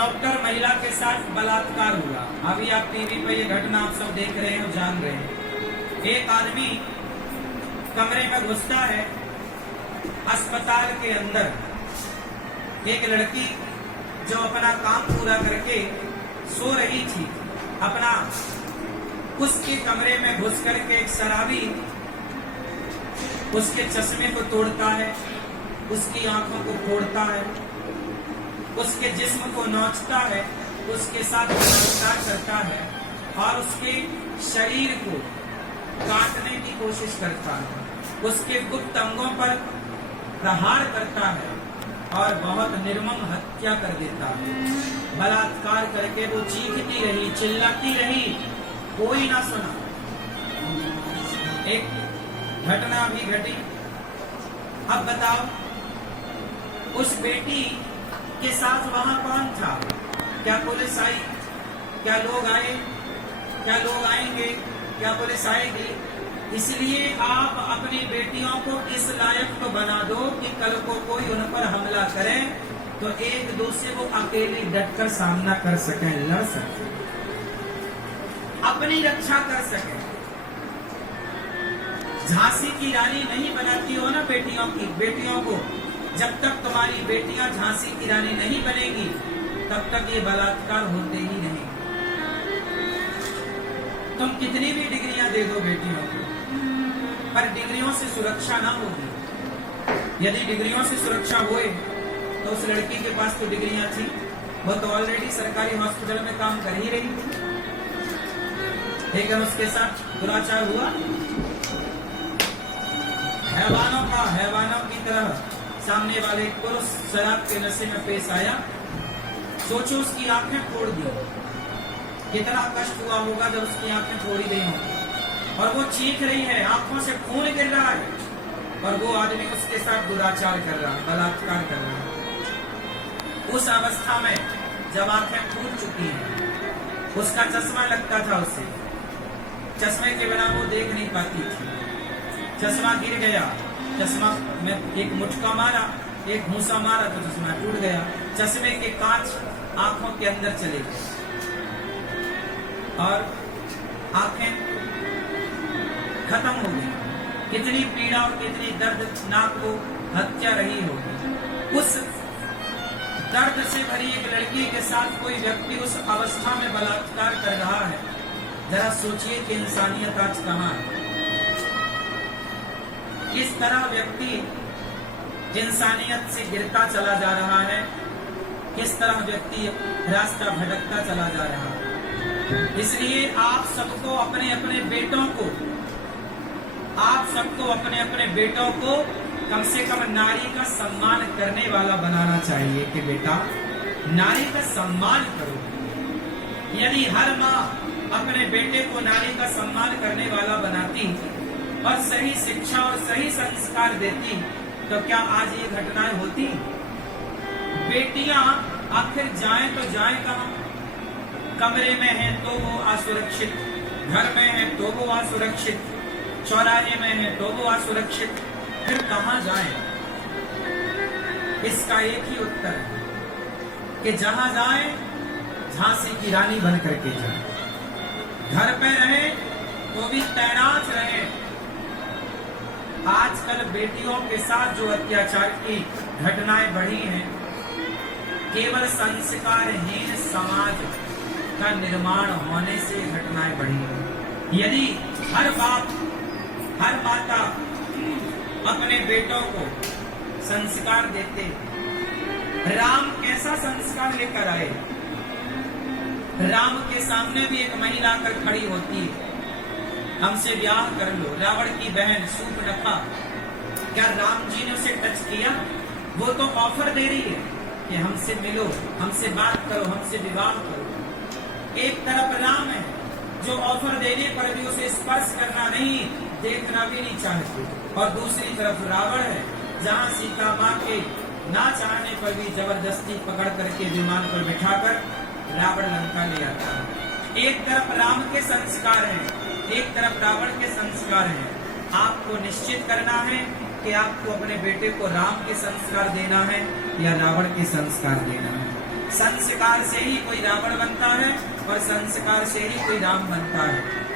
Doctor महिला के साथ बलात्कार हुआ। अभी आप टीवी पे ये घटना आप सब देख रहे हैं और जान रहे हैं। एक आदमी कमरे में घुसता है अस्पताल के अंदर। एक लड़की जो अपना काम पूरा करके सो रही थी, अपना उसके कमरे में घुस करके एक शराबी उसके चश्मे को तोड़ता है, उसकी आंखों को फोड़ता है, उसके जिस्म को नोचता है, उसके साथ बलात्कार करता है और उसके शरीर को काटने की कोशिश करता है, उसके गुप्त अंगों पर प्रहार करता है और बहुत निर्मम हत्या कर देता है। बलात्कार करके वो चीखती रही, चिल्लाती रही, कोई ना सुना। एक घटना भी घटी। अब बताओ उस बेटी के साथ वहां कौन था? क्या पुलिस आई? क्या लोग आए? क्या लोग आएंगे? क्या पुलिस आएगी? इसलिए आप अपनी बेटियों को इस लायक तो बना दो कि कल को कोई उन पर हमला करे तो एक दो से वो अकेली डटकर सामना कर सके, लड़ सके, अपनी रक्षा कर सके। झांसी की रानी नहीं बनाती हो ना बेटियों को। जब तक तुम्हारी बेटियां झांसी की रानी नहीं बनेगी तब तक ये बलात्कार होते ही नहीं। तुम कितनी भी डिग्रियां दे दो बेटियों को, पर डिग्रियों से सुरक्षा ना होगी। यदि डिग्रियों से सुरक्षा होए तो उस लड़की के पास तो डिग्रियां थी, वो तो ऑलरेडी सरकारी हॉस्पिटल में काम कर ही रही थी, लेकिन उसके साथ दुराचार हुआ। हैवानों की तरह सामने वाले पुरुष शराब के नशे में पेश आया। सोचो उसकी आंखें फोड़ दी, कितना कष्ट हुआ होगा जब उसकी आंखें फोड़ी गई होंगी और वो चीख रही है, आंखों से खून गिर रहा है और वो आदमी उसके साथ दुराचार कर रहा है, बलात्कार कर रहा है। उस अवस्था में जब आंखें फूट चुकी हैं, उसका चश्मा लगता था उसे, चश्मे के बिना वो देख नहीं पाती थी। चश्मा गिर गया, चश्मा में एक मुटका मारा, एक घूंसा मारा तो चश्मा टूट गया। चश्मे के कांच आंखों के अंदर चले गए और आंखें खत्म हो गई। कितनी पीड़ा और कितनी दर्दनाक वो हत्या रही होगी। उस दर्द से भरी एक लड़की के साथ कोई व्यक्ति उस अवस्था में बलात्कार कर रहा है। जरा सोचिए कि इंसानियत आज कहाँ है। किस तरह व्यक्ति इंसानियत से गिरता चला जा रहा है, किस तरह व्यक्ति रास्ता भटकता चला जा रहा है। इसलिए आप सबको अपने अपने बेटों को कम से कम नारी का सम्मान करने वाला बनाना चाहिए कि बेटा नारी का सम्मान करो। यदि हर माँ अपने बेटे को नारी का सम्मान करने वाला बनाती और सही शिक्षा और सही संस्कार देती तो क्या आज ये घटनाएं होती? बेटियां आखिर जाएं तो जाएं कहां? कमरे में हैं तो वो असुरक्षित, घर में हैं तो वो असुरक्षित, चौराहे में हैं तो वो असुरक्षित, फिर कहां जाएं? इसका एक ही उत्तर है कि जहां जाएं झांसी की रानी बन करके जाएं। घर पे रहे तो भी तैनात रहे। आजकल बेटियों के साथ जो अत्याचार की घटनाएं बढ़ी हैं, केवल संस्कारहीन समाज का निर्माण होने से घटनाएं बढ़ी हैं। यदि हर बाप, हर माता अपने बेटों को संस्कार देते, राम कैसा संस्कार लेकर आए? राम के सामने भी एक महिला आकर खड़ी होती है, हमसे ब्याह कर लो। रावण की बहन सूर्पनखा, क्या राम जी ने उसे टच किया? वो तो ऑफर दे रही है कि हमसे मिलो, हमसे बात करो, हमसे विवाह करो। एक तरफ राम है जो ऑफर देने पर भी उसे स्पर्श करना नहीं, देखना भी नहीं चाहते, और दूसरी तरफ रावण है जहाँ सीता माँ के ना चाहने पर भी जबरदस्ती पकड़ करके विमान पर बिठाकर रावण लंका ले आता है। एक तरफ राम के संस्कार हैं, एक तरफ रावण के संस्कार हैं। आपको निश्चित करना है कि आपको अपने बेटे को राम के संस्कार देना है या रावण के संस्कार देना है। संस्कार से ही कोई रावण बनता है और संस्कार से ही कोई राम बनता है।